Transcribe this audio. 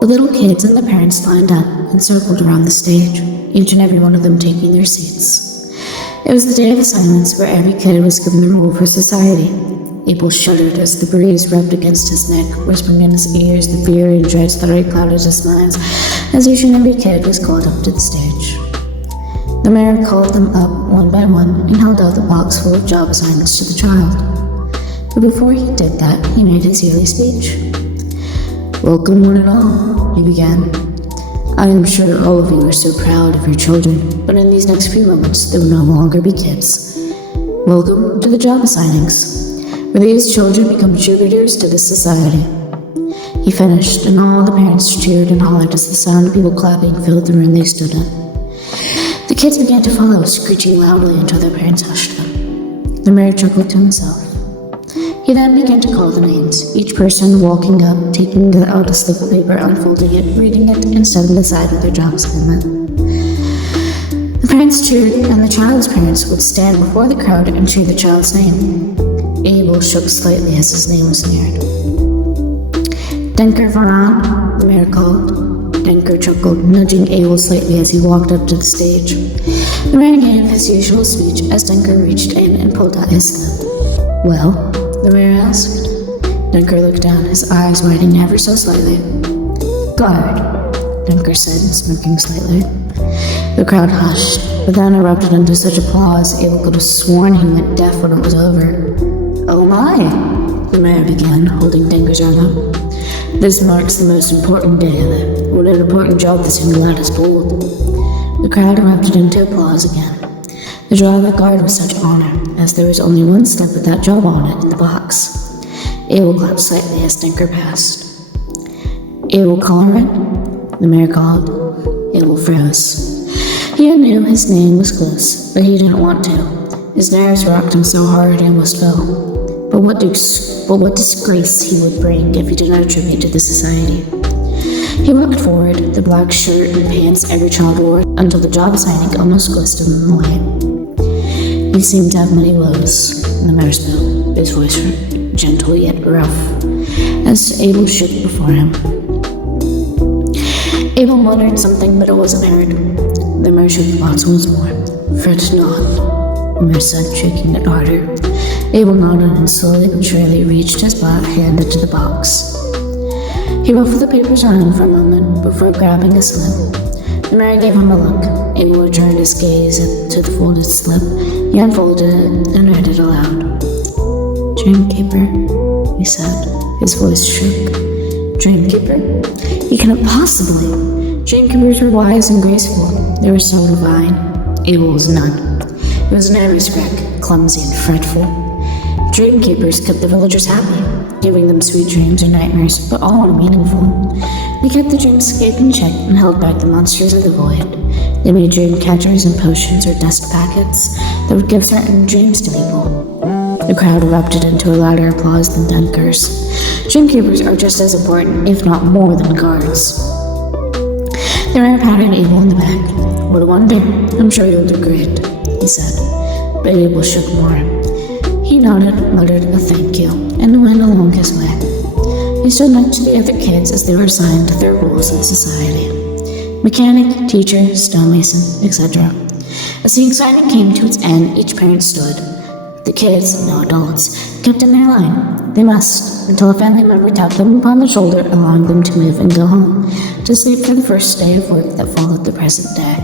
The little kids and the parents lined up and circled around the stage, each and every one of them taking their seats. It was the day of silence where every kid was given the role for society. Abel shuddered as the breeze rubbed against his neck, whispering in his ears the fear and dread that already clouded his mind as each and every kid was called up to the stage. The mayor called them up one by one and held out the box full of job assignments to the child. But before he did that, he made his yearly speech. "Welcome, one and all," he began. "I am sure all of you are so proud of your children, but in these next few moments, they will no longer be kids. Welcome to the job assignings, where these children become contributors to this society." He finished, and all the parents cheered and hollered as the sound of people clapping filled the room they stood in. The kids began to follow, screeching loudly until their parents hushed them. The mayor chuckled to himself. He then began to call the names, each person walking up, taking out a slip of paper, unfolding it, reading it, and setting aside with their job assignment. The parents cheered, and the child's parents would stand before the crowd and cheer the child's name. Abel shook slightly as his name was neared. "Denker Varan," the mayor called. Denker chuckled, nudging Abel slightly as he walked up to the stage. The mayor gave his usual speech as Denker reached in and pulled out his slip. "Well?" the mayor asked. Denker looked down, his eyes widening ever so slightly. "Guard," Denker said, smirking slightly. The crowd hushed, but then erupted into such applause Abel could have sworn he went deaf when it was over. "Oh my," the mayor began, holding Denker's arm up. "This marks the most important day of it. What an important job this young lad has pulled." The crowd erupted into applause again. The job of the guard was such honor, as there was only one step with that job on it in the box. Abel clapped slightly as Denker passed. "Abel Colleran," the mayor called. Abel froze. He knew his name was close, but he didn't want to. His nerves rocked him so hard he almost fell. But what disgrace he would bring if he did not attribute to the society. He walked forward, the black shirt and pants every child wore, until the job signing almost glistened in the light. He seemed to have many woes, the mayor spoke, his voice gentle yet rough, as Abel shook before him. Abel muttered something, but it wasn't heard. The mayor shook the box once more. "Fret not," the mayor said, shaking it harder. Abel nodded and slowly but surely reached his black hand into the box. He ruffled the papers around for a moment before grabbing a slip. The mayor gave him a look. Abel returned his gaze to the folded slip. He unfolded it and read it aloud. "Dreamkeeper," he said. His voice shook. "Dreamkeeper? He couldn't possibly. Dreamkeepers were wise and graceful. They were so divine. Abel was none. He was an nervous wreck, clumsy and fretful. Dreamkeepers kept the villagers happy, giving them sweet dreams or nightmares, but all meaningful. They kept the dreamscape in check and held back the monsters of the void. They made dream catchers and potions or dust packets that would give certain dreams to people. The crowd erupted into a louder applause than Denker's. Dreamkeepers are just as important, if not more, than guards. The mayor patted Abel on the back. "What a wonder. I'm sure you'll do great," he said. But Abel shook more. He nodded, muttered a thank you, and went along his way. He stood next to the other kids as they were assigned their roles in society. Mechanic, teacher, stonemason, etc. As the excitement came to its end, each parent stood. The kids, no adults, kept in their line. They must, until a family member tapped them upon the shoulder, allowing them to move and go home, to sleep for the first day of work that followed the present day.